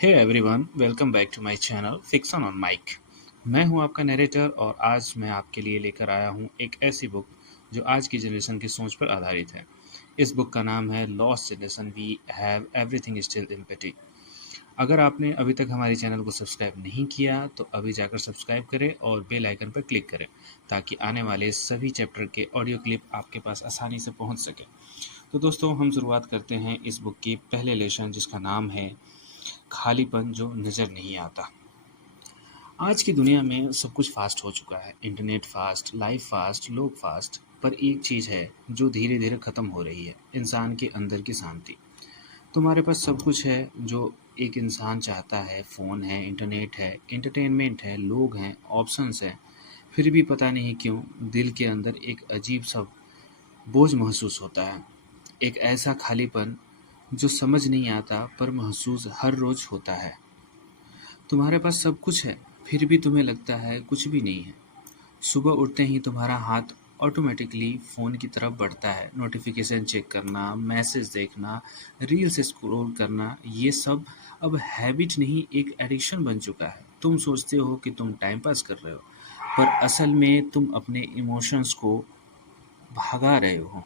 Hey everyone, welcome back to my channel fiction on mic. मैं हूं आपका narrator और आज मैं आपके लिए लेकर आया हूं एक ऐसी बुक जो आज की जनरेशन की सोच पर आधारित है। इस बुक का नाम है lost generation we have everything still empathy. अगर आपने अभी तक हमारे चैनल को सब्सक्राइब नहीं किया तो अभी जाकर सब्सक्राइब करें और बेल आइकन पर क्लिक करें ताकि आने वाले सभी चैप्टर के ऑडियो क्लिप आपके पास आसानी से पहुंच सके। तो दोस्तों, हम शुरुआत करते हैं इस बुक की पहले लेसन जिसका नाम है खालीपन जो नज़र नहीं आता। आज की दुनिया में सब कुछ फास्ट हो चुका है। इंटरनेट फास्ट, लाइफ फास्ट, लोग फास्ट, पर एक चीज़ है जो धीरे धीरे ख़त्म हो रही है, इंसान के अंदर की शांति। तुम्हारे पास सब कुछ है जो एक इंसान चाहता है। फ़ोन है, इंटरनेट है, एंटरटेनमेंट है, लोग हैं, ऑप्शंस हैं, फिर भी पता नहीं क्यों दिल के अंदर एक अजीब सा बोझ महसूस होता है। एक ऐसा खालीपन जो समझ नहीं आता पर महसूस हर रोज़ होता है। तुम्हारे पास सब कुछ है, फिर भी तुम्हें लगता है कुछ भी नहीं है। सुबह उठते ही तुम्हारा हाथ ऑटोमेटिकली फ़ोन की तरफ बढ़ता है। नोटिफिकेशन चेक करना, मैसेज देखना, रील्स स्क्रॉल करना, ये सब अब हैबिट नहीं एक एडिक्शन बन चुका है। तुम सोचते हो कि तुम टाइम पास कर रहे हो, पर असल में तुम अपने इमोशंस को भगा रहे हो।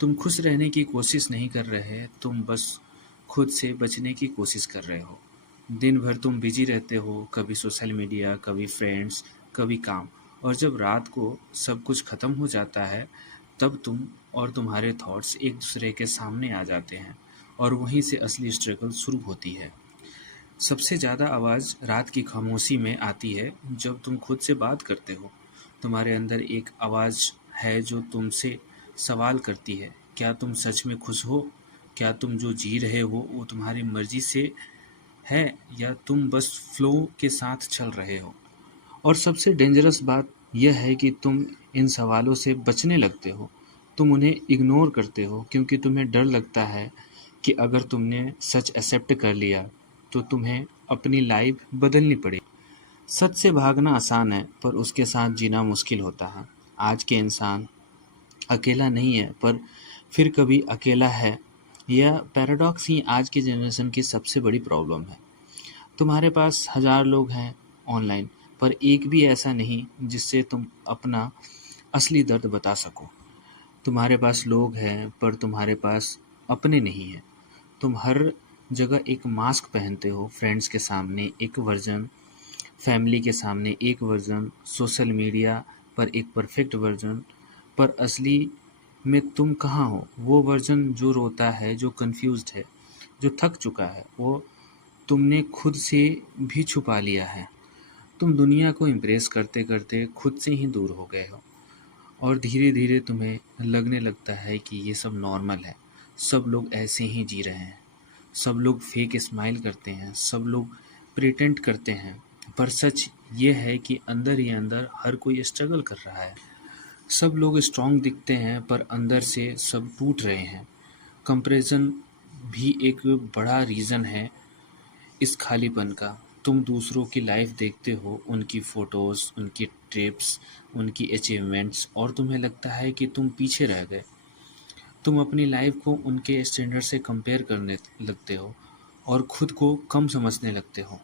तुम खुश रहने की कोशिश नहीं कर रहे, तुम बस खुद से बचने की कोशिश कर रहे हो। दिन भर तुम बिजी रहते हो, कभी सोशल मीडिया, कभी फ्रेंड्स, कभी काम, और जब रात को सब कुछ ख़त्म हो जाता है तब तुम और तुम्हारे थॉट्स एक दूसरे के सामने आ जाते हैं और वहीं से असली स्ट्रगल शुरू होती है। सबसे ज़्यादा आवाज़ रात की खामोशी में आती है जब तुम खुद से बात करते हो। तुम्हारे अंदर एक आवाज़ है जो तुमसे सवाल करती है, क्या तुम सच में खुश हो? क्या तुम जो जी रहे हो वो तुम्हारी मर्ज़ी से है या तुम बस फ्लो के साथ चल रहे हो? और सबसे डेंजरस बात यह है कि तुम इन सवालों से बचने लगते हो। तुम उन्हें इग्नोर करते हो क्योंकि तुम्हें डर लगता है कि अगर तुमने सच एक्सेप्ट कर लिया तो तुम्हें अपनी लाइफ बदलनी पड़ेगी। सच से भागना आसान है पर उसके साथ जीना मुश्किल होता है। आज के इंसान अकेला नहीं है पर फिर कभी अकेला है। यह पैराडॉक्स ही आज की जनरेशन की सबसे बड़ी प्रॉब्लम है। तुम्हारे पास हज़ार लोग हैं ऑनलाइन, पर एक भी ऐसा नहीं जिससे तुम अपना असली दर्द बता सको। तुम्हारे पास लोग हैं पर तुम्हारे पास अपने नहीं हैं। तुम हर जगह एक मास्क पहनते हो, फ्रेंड्स के सामने एक वर्जन, फैमिली के सामने एक वर्जन, सोशल मीडिया पर एक परफेक्ट वर्जन, पर असली में तुम कहाँ हो? वो वर्जन जो रोता है, जो कंफ्यूज्ड है, जो थक चुका है, वो तुमने खुद से भी छुपा लिया है। तुम दुनिया को इम्प्रेस करते करते खुद से ही दूर हो गए हो और धीरे धीरे तुम्हें लगने लगता है कि ये सब नॉर्मल है। सब लोग ऐसे ही जी रहे हैं, सब लोग फेक स्माइल करते हैं, सब लोग प्रिटेंड करते हैं, पर सच ये है कि अंदर ही अंदर हर कोई स्ट्रगल कर रहा है। सब लोग स्ट्रांग दिखते हैं पर अंदर से सब टूट रहे हैं। कंपैरिजन भी एक बड़ा रीज़न है इस खालीपन का। तुम दूसरों की लाइफ देखते हो, उनकी फ़ोटोज़, उनकी ट्रिप्स, उनकी अचीवमेंट्स, और तुम्हें लगता है कि तुम पीछे रह गए। तुम अपनी लाइफ को उनके स्टैंडर्ड से कंपेयर करने लगते हो और खुद को कम समझने लगते हो।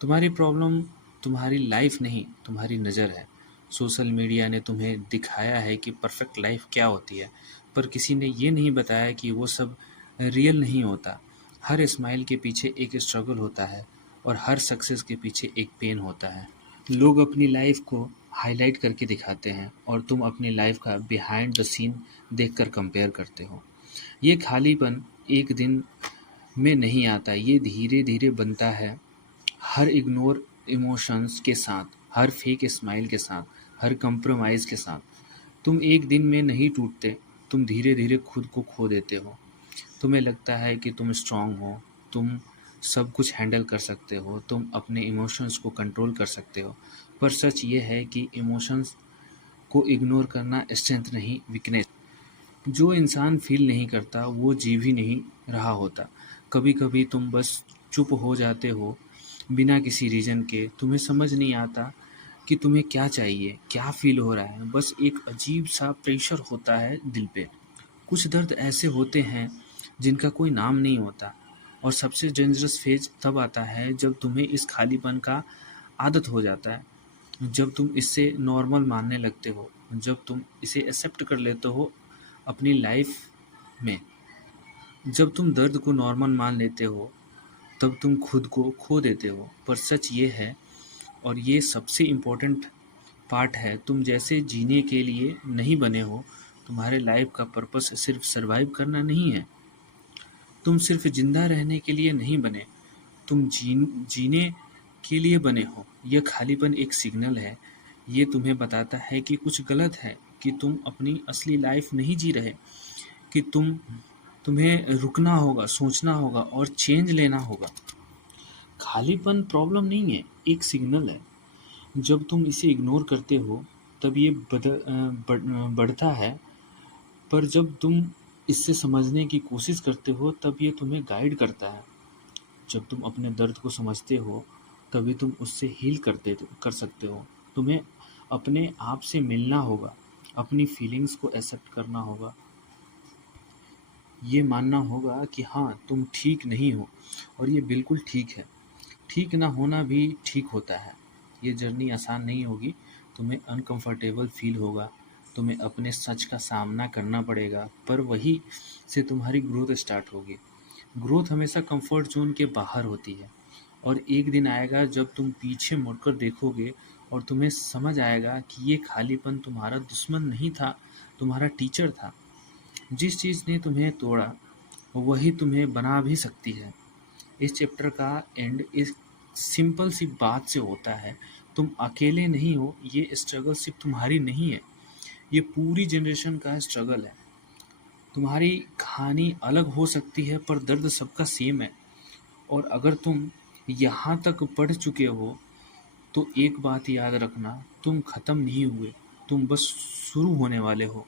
तुम्हारी प्रॉब्लम तुम्हारी लाइफ नहीं, तुम्हारी नज़र है। सोशल मीडिया ने तुम्हें दिखाया है कि परफेक्ट लाइफ क्या होती है, पर किसी ने ये नहीं बताया कि वो सब रियल नहीं होता। हर स्माइल के पीछे एक स्ट्रगल होता है और हर सक्सेस के पीछे एक पेन होता है। लोग अपनी लाइफ को हाईलाइट करके दिखाते हैं और तुम अपनी लाइफ का बिहाइंड द सीन देखकर कंपेयर करते हो। ये खालीपन एक दिन में नहीं आता, ये धीरे धीरे बनता है। हर इग्नोर इमोशंस के साथ, हर फेक स्माइल के साथ, हर कंप्रोमाइज़ के साथ। तुम एक दिन में नहीं टूटते, तुम धीरे धीरे खुद को खो देते हो। तुम्हें लगता है कि तुम स्ट्रांग हो, तुम सब कुछ हैंडल कर सकते हो, तुम अपने इमोशंस को कंट्रोल कर सकते हो, पर सच ये है कि इमोशंस को इग्नोर करना स्ट्रेंथ नहीं, वीकनेस। जो इंसान फील नहीं करता वो जी भी नहीं रहा होता। कभी कभी तुम बस चुप हो जाते हो बिना किसी रीज़न के। तुम्हें समझ नहीं आता कि तुम्हें क्या चाहिए, क्या फील हो रहा है, बस एक अजीब सा प्रेशर होता है दिल पे। कुछ दर्द ऐसे होते हैं जिनका कोई नाम नहीं होता, और सबसे डेंजरस फेज तब आता है जब तुम्हें इस खालीपन का आदत हो जाता है, जब तुम इसे नॉर्मल मानने लगते हो, जब तुम इसे एक्सेप्ट कर लेते हो अपनी लाइफ में। जब तुम दर्द को नॉर्मल मान लेते हो तब तुम खुद को खो देते हो। पर सच ये है, और ये सबसे इम्पोर्टेंट पार्ट है, तुम जैसे जीने के लिए नहीं बने हो। तुम्हारे लाइफ का पर्पस सिर्फ सरवाइव करना नहीं है। तुम सिर्फ जिंदा रहने के लिए नहीं बने, तुम जीने के लिए बने हो। यह खालीपन एक सिग्नल है। ये तुम्हें बताता है कि कुछ गलत है, कि तुम अपनी असली लाइफ नहीं जी रहे, कि तुम्हें रुकना होगा, सोचना होगा और चेंज लेना होगा। खालीपन प्रॉब्लम नहीं है, एक सिग्नल है। जब तुम इसे इग्नोर करते हो तब ये बढ़ता है, पर जब तुम इससे समझने की कोशिश करते हो तब ये तुम्हें गाइड करता है। जब तुम अपने दर्द को समझते हो तभी तुम उससे हील कर सकते हो। तुम्हें अपने आप से मिलना होगा, अपनी फीलिंग्स को एक्सेप्ट करना होगा, ये मानना होगा कि हाँ तुम ठीक नहीं हो और ये बिल्कुल ठीक है। ठीक ना होना भी ठीक होता है। ये जर्नी आसान नहीं होगी, तुम्हें अनकंफर्टेबल फील होगा, तुम्हें अपने सच का सामना करना पड़ेगा, पर वही से तुम्हारी ग्रोथ स्टार्ट होगी। ग्रोथ हमेशा कंफर्ट जोन के बाहर होती है, और एक दिन आएगा जब तुम पीछे मुड़कर देखोगे और तुम्हें समझ आएगा कि ये खालीपन तुम्हारा दुश्मन नहीं था, तुम्हारा टीचर था। जिस चीज़ ने तुम्हें तोड़ा वही तुम्हें बना भी सकती है। इस चैप्टर का एंड इस सिंपल सी बात से होता है, तुम अकेले नहीं हो। ये स्ट्रगल सिर्फ तुम्हारी नहीं है, ये पूरी जनरेशन का स्ट्रगल है। तुम्हारी कहानी अलग हो सकती है पर दर्द सबका सेम है। और अगर तुम यहाँ तक पढ़ चुके हो तो एक बात याद रखना, तुम ख़त्म नहीं हुए, तुम बस शुरू होने वाले हो।